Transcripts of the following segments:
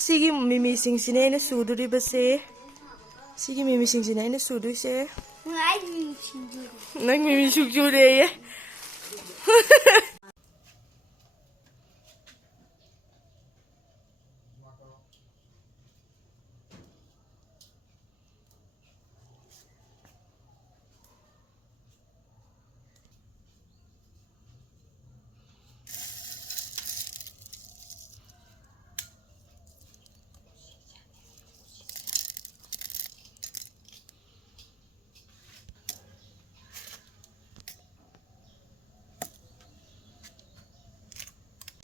Sigi mimi singsine na suduri base. Sigi mimi singsine na suduri se. Nang mimi singju de ye.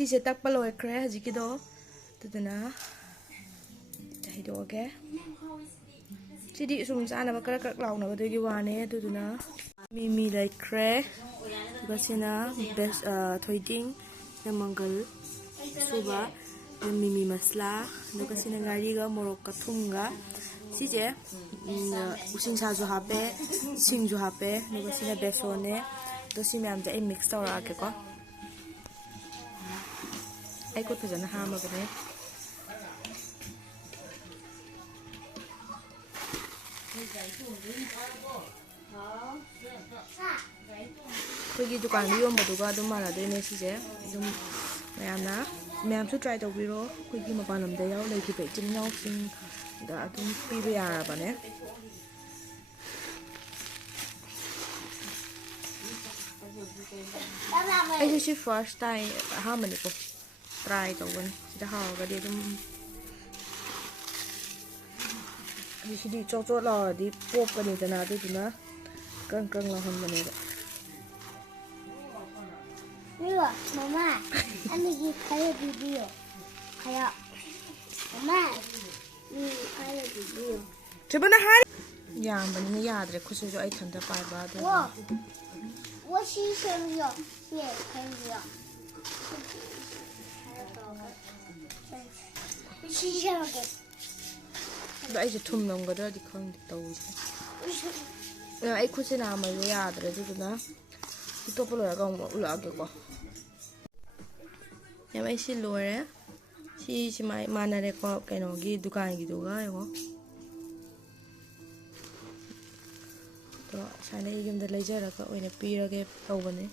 Sẽ tắt bao lôi kre gì cái đó từ từ nào đây đồ cái chỉ đi dùng ra là bắt các lòng nào tôi kêu vào này từ từ nào mimi lại kre cái gì nào best thôi đinh yang manggal suba mimi masla nó cái gì nào gari ga morok ka thum ga si je usin sa jo hape singju hape nó cái gì nào beso ne to si me am ja mix tàu ra cái có ai có thời gian ham mà cái này cái dukaan đi ôm vào dukaan đúng mà là đây này xí chế đúng mẹ em try đầu video cái mà bạn làm đây áo đây thì phải chân nhau xin đã đúng PVR bạn ấy ai sẽ first time ham mình đi try tàu bên đã hao cái đi đúng đi đi cho lò đi pop cái này thế nào đi nữa căng căng là hơn này đấy Mira, mamá, anh khai video, khai, mamá, khai video. Chứ bên này nhà mình như nhà rồi, cứ cho ai thằng ta bài ba thôi. Tôi xin xem rồi, nghe khai rồi. Tôi xin xem rồi. Vậy thì thùng lòng cái đó thì không được đâu chứ. Ai cứ xem nào mà nhà rồi chứ nữa. Itu perlu ya kamu ulah ke kok. Ya mai si loire si mai mana re ko cái nó gi dukan gitu ga ya ko. To sai này Yumda lấy ra ka oine pi ra ke tau bane.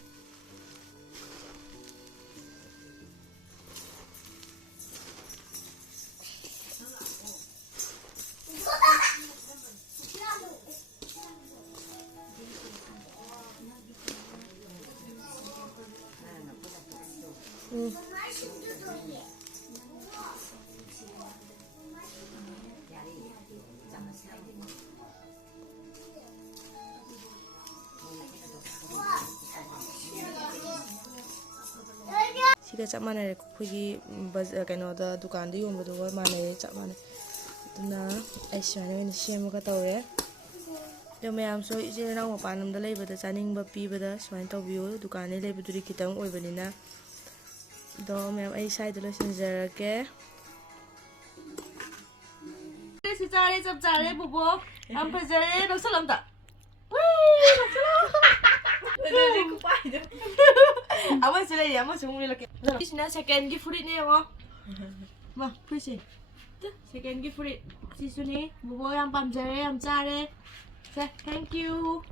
Siga chap mana re khoi cái nó da dukan di yom do mana re chap mana tuna ai shane ni shem ka tawre yo mayam so ije na ma panam da lei bada chaning ba pi bada swain taw biyo dukan ne lei buduri kitang oi bani na do mayam ai side lo sinjara ke si chare chap chare bubo am phajare no salam ta Ama sudah ya, ama semua lagi. Ini sini second gift fruit ni apa? Mah, fruit sih. Second gift fruit. Si sini, bubo yang pam jare, yang cari. Say thank you.